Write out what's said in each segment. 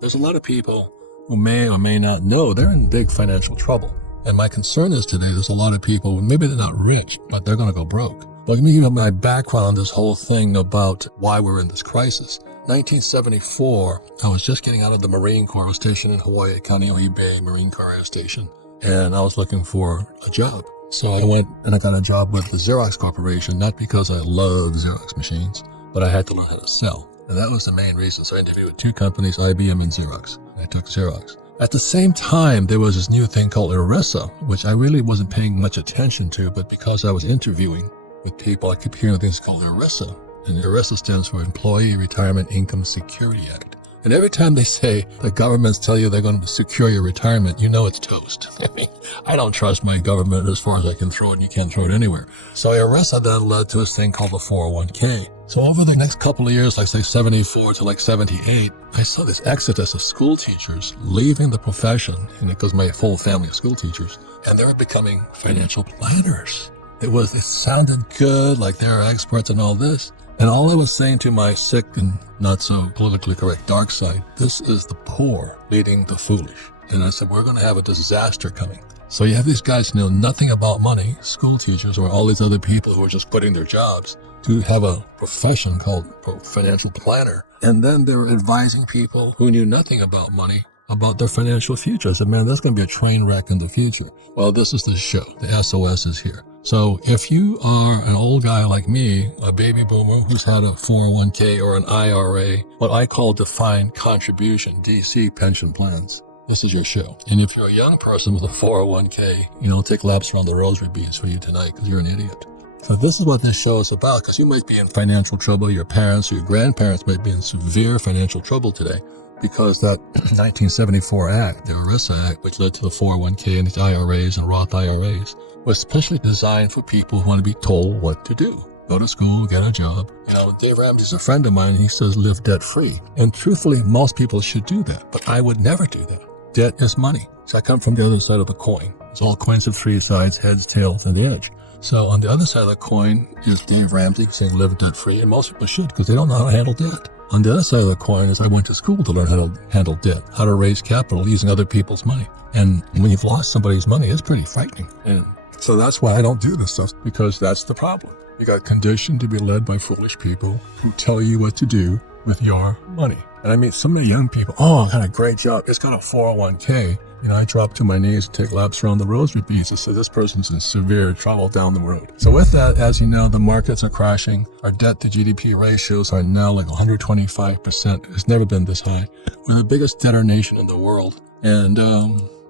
There's a lot of people who may or may not know they're in big financial trouble. And my concern is today there's a lot of people, maybe they're not rich, but they're going to go broke. But let me give you my background on this whole thing about why we're in this crisis. 1974, I was just getting out of the Marine Corps. I was stationed in Hawaii at Kaneohe Bay Marine Corps Air Station, and I was looking for a job. So I went and I got a job with the Xerox Corporation, not because I love Xerox machines, but I had to learn how to sell. And that was the main reason. So I interviewed with two companies, IBM and Xerox. I took Xerox. At the same time, there was this new thing called ERISA, which I really wasn't paying much attention to, but because I was interviewing with people, I kept hearing things called ERISA. And ERISA stands for Employee Retirement Income Security Act. And every time they say the governments tell you they're going to secure your retirement, you know it's toast. I mean, I don't trust my government as far as I can throw it, and you can't throw it anywhere. So ERISA then led to this thing called the 401k. So over the next couple of years, like say 74 to like 78, I saw this exodus of school teachers leaving the profession, and it goes my whole family of school teachers, and they were becoming financial planners. It sounded good, like they were experts and all this. And all I was saying to my sick and not so politically correct dark side, this is the poor leading the foolish. And I said, we're going to have a disaster coming. So you have these guys who know nothing about money, school teachers, or all these other people who are just quitting their jobs to have a profession called financial planner. And then they're advising people who knew nothing about money about their financial future. I said, man, that's going to be a train wreck in the future. Well, this is the show. The SOS is here. So if you are an old guy like me, a baby boomer who's had a 401k or an IRA, what I call defined contribution, DC pension plans, this is your show. And if you're a young person with a 401k, take laps around the rosary beads for you tonight because you're an idiot. So this is what this show is about, because you might be in financial trouble. Your parents or your grandparents might be in severe financial trouble today because that 1974 Act, the ERISA Act, which led to the 401k and these IRAs and Roth IRAs, was specially designed for people who want to be told what to do. Go to school, get a job. Dave Ramsey's a friend of mine, and he says live debt-free. And truthfully, most people should do that, but I would never do that. Debt is money. So I come from the other side of the coin. It's all coins of three sides, heads, tails, and the edge. So on the other side of the coin is Dave Ramsey saying live debt-free, and most people should because they don't know how to handle debt. On the other side of the coin is I went to school to learn how to handle debt, how to raise capital using other people's money. And when you've lost somebody's money, it's pretty frightening. And so that's why I don't do this stuff, because that's the problem. You got conditioned to be led by foolish people who tell you what to do with your money. And I meet so many young people, I got a great job. It's got a 401k. I drop to my knees and take laps around the rosary beads and say, this person's in severe trouble down the road. So with that, as you know, the markets are crashing. Our debt to GDP ratios are now like 125%. It's never been this high. We're the biggest debtor nation in the world. And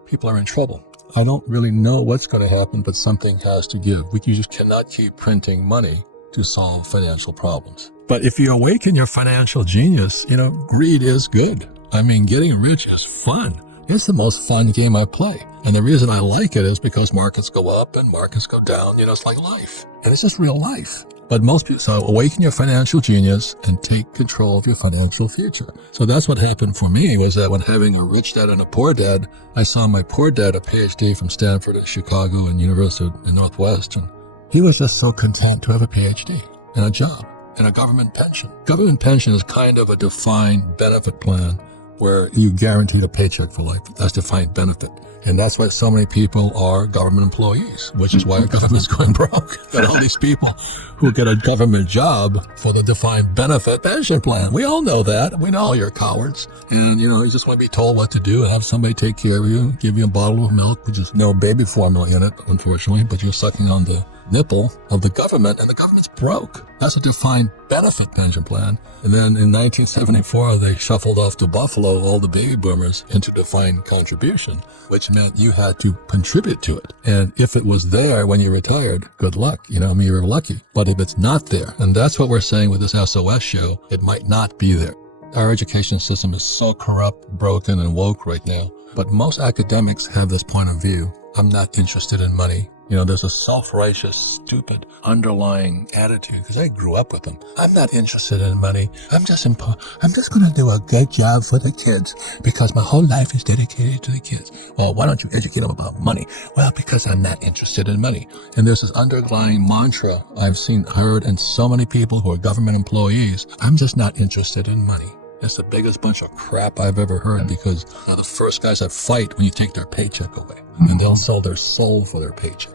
people are in trouble. I don't really know what's going to happen, but something has to give. You just cannot keep printing money to solve financial problems. But if you awaken your financial genius, greed is good. I mean, getting rich is fun. It's the most fun game I play. And the reason I like it is because markets go up and markets go down. It's like life. And it's just real life. But most people, so awaken your financial genius and take control of your financial future. So that's what happened for me, was that when having a rich dad and a poor dad, I saw my poor dad, a PhD from Stanford and Chicago and University of Northwestern. He was just so content to have a PhD and a job and a government pension. Government pension is kind of a defined benefit plan where you guaranteed a paycheck for life. That's defined benefit. And that's why so many people are government employees, which is why our government's going broke. Got all these people who get a government job for the defined benefit pension plan. We all know that. We know you're cowards. And, you just want to be told what to do and have somebody take care of you, give you a bottle of milk, which is no baby formula in it, unfortunately, but you're sucking on the nipple of the government, and the government's broke. That's a defined benefit pension plan. And then in 1974, they shuffled off to Buffalo all the baby boomers into defined contribution, which meant you had to contribute to it. And if it was there when you retired, good luck. You were lucky. But if it's not there, and that's what we're saying with this SOS show, it might not be there. Our education system is so corrupt, broken, and woke right now. But most academics have this point of view. I'm not interested in money. There's a self-righteous, stupid, underlying attitude, because I grew up with them. I'm not interested in money. I'm just going to do a good job for the kids because my whole life is dedicated to the kids. Well, why don't you educate them about money? Well, because I'm not interested in money. And there's this underlying mantra I've heard in so many people who are government employees. I'm just not interested in money. It's the biggest bunch of crap I've ever heard, because they're the first guys that fight when you take their paycheck away. And they'll sell their soul for their paycheck.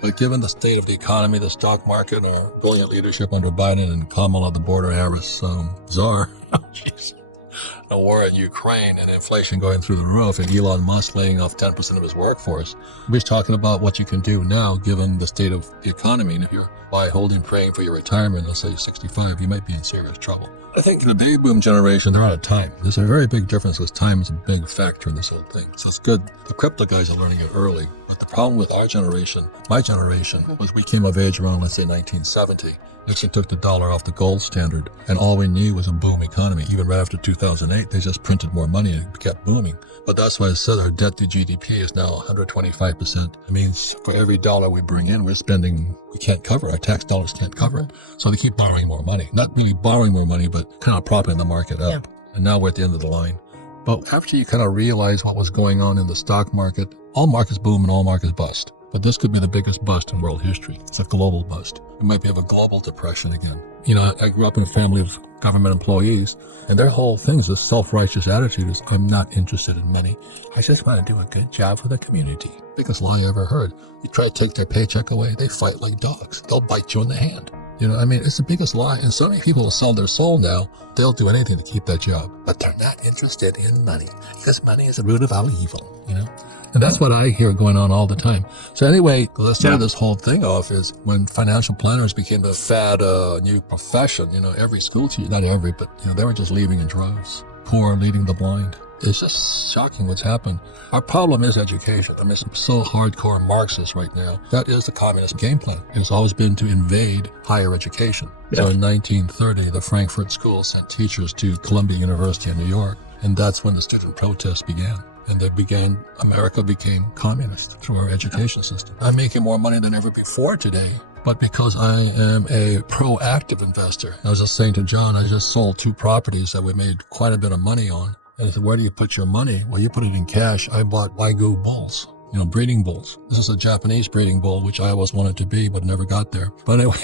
But given the state of the economy, the stock market, our brilliant leadership under Biden and Kamala, the border Harris czar, jeez, the war in Ukraine and inflation going through the roof, and Elon Musk laying off 10% of his workforce, we're talking about what you can do now given the state of the economy. And if you're by holding praying for your retirement, let's say 65, you might be in serious trouble. I think the baby boom generation, they're out of time. There's a very big difference because time is a big factor in this whole thing. So it's good. The crypto guys are learning it early. But the problem with our generation, my generation, was we came of age around, let's say, 1970. Nixon took the dollar off the gold standard, and all we knew was a boom economy. Even right after 2008, they just printed more money and it kept booming. But that's why I said our debt to GDP is now 125%. It means for every dollar we bring in, we're spending, we can't cover, our tax dollars can't cover it. So they keep borrowing more money. Not really borrowing more money, but kind of propping the market up. Yeah. And now we're at the end of the line. But after you kind of realize what was going on in the stock market, all markets boom and all markets bust. But this could be the biggest bust in world history. It's a global bust. We might have a global depression again. You know, I grew up in a family of government employees, and their whole thing is this self-righteous attitude is, I'm not interested in money. I just want to do a good job for the community. Biggest lie I ever heard. You try to take their paycheck away, they fight like dogs. They'll bite you in the hand. You know, I mean, it's the biggest lie. And so many people will sell their soul now. They'll do anything to keep that job. But they're not interested in money, because money is the root of all evil, you know? And that's what I hear going on all the time. So anyway, let's start this whole thing off is when financial planners became a fad new profession, you know, every school teacher, not every, but, you know, they were just leaving in droves. Poor leading the blind. It's just shocking what's happened. Our problem is education. I mean, it's so hardcore Marxist right now. That is the communist game plan. It's always been to invade higher education. So in 1930, the Frankfurt School sent teachers to Columbia University in New York. And that's when the student protests began. And America became communist through our education system. I'm making more money than ever before today, but because I am a proactive investor. I was just saying to John, I just sold 2 properties that we made quite a bit of money on. And he said, where do you put your money? Well, you put it in cash. I bought Wagyu bulls, you know, breeding bulls. This is a Japanese breeding bull, which I always wanted to be, but never got there. But anyway,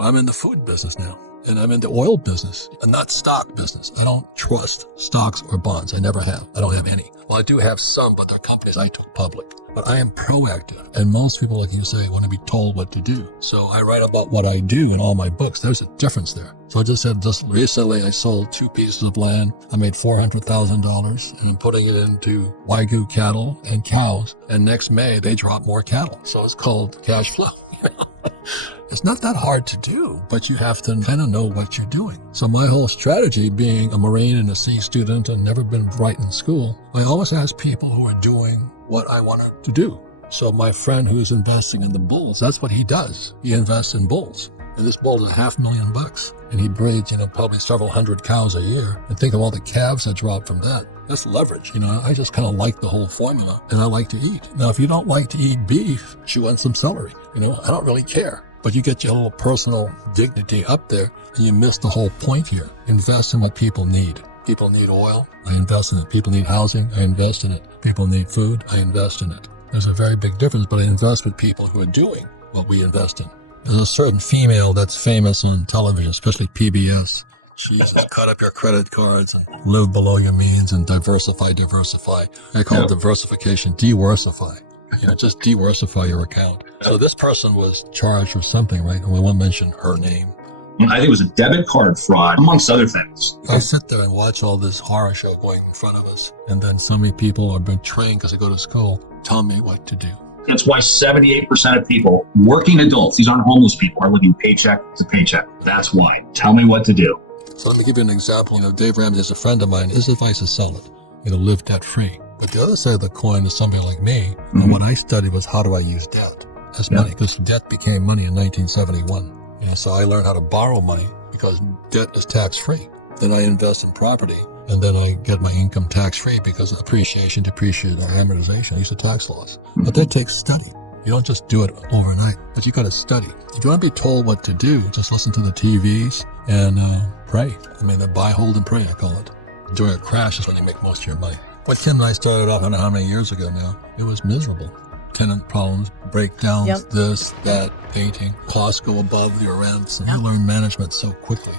I'm in the food business now. And I'm in the oil business and not stock business. I don't trust stocks or bonds. I never have. I don't have any. Well, I do have some, but they're companies I took public. But I am proactive. And most people, like you say, want to be told what to do. So I write about what I do in all my books. There's a difference there. So I just said, just recently I sold 2 pieces of land. I made $400,000 and I'm putting it into Wagyu cattle and cows. And next May, they drop more cattle. So it's called cash flow. It's not that hard to do, but you have to kind of know what you're doing. So my whole strategy, being a Marine and a C student and never been bright in school, I always ask people who are doing what I wanted to do. So my friend who's investing in the bulls, that's what he does. He invests in bulls. And this bull is $500,000. And he breeds, you know, probably several hundred cows a year. And think of all the calves that drop from that. That's leverage. You know, I just kind of like the whole formula. And I like to eat. Now, if you don't like to eat beef, chew on some celery. You know, I don't really care. But you get your little personal dignity up there, and you miss the whole point here. Invest in what people need. People need oil. I invest in it. People need housing. I invest in it. People need food. I invest in it. There's a very big difference, but I invest with people who are doing what we invest in. There's a certain female that's famous on television, especially PBS. She says, cut up your credit cards, live below your means, and diversify. I call it diversification, de-worsify. You know, just de-worsify your account. So this person was charged with something, right? And we won't mention her name. I think it was a debit card fraud, amongst other things. I sit there and watch all this horror show going in front of us. And then so many people are being trained because they go to school. Tell me what to do. That's why 78% of people, working adults, these aren't homeless people, are living paycheck to paycheck. That's why. Tell me what to do. So let me give you an example. You know, Dave Ramsey is a friend of mine. His advice is sell it. You know, live debt-free. But the other side of the coin is somebody like me. And what I studied was how do I use debt as money? Because debt became money in 1971. You know, so I learned how to borrow money because debt is tax-free. Then I invest in property. And then I get my income tax-free because appreciation, depreciation, or amortization. I use the tax laws. But that takes study. You don't just do it overnight, but you got to study. If you want to be told what to do, just listen to the TVs and pray. I mean, buy, hold, and pray, I call it. During a crash is when you make most of your money. What Kim and I started off, I don't know how many years ago now, it was miserable. Tenant problems, breakdowns, this, that, painting, costs go above your rents, and you learn management so quickly.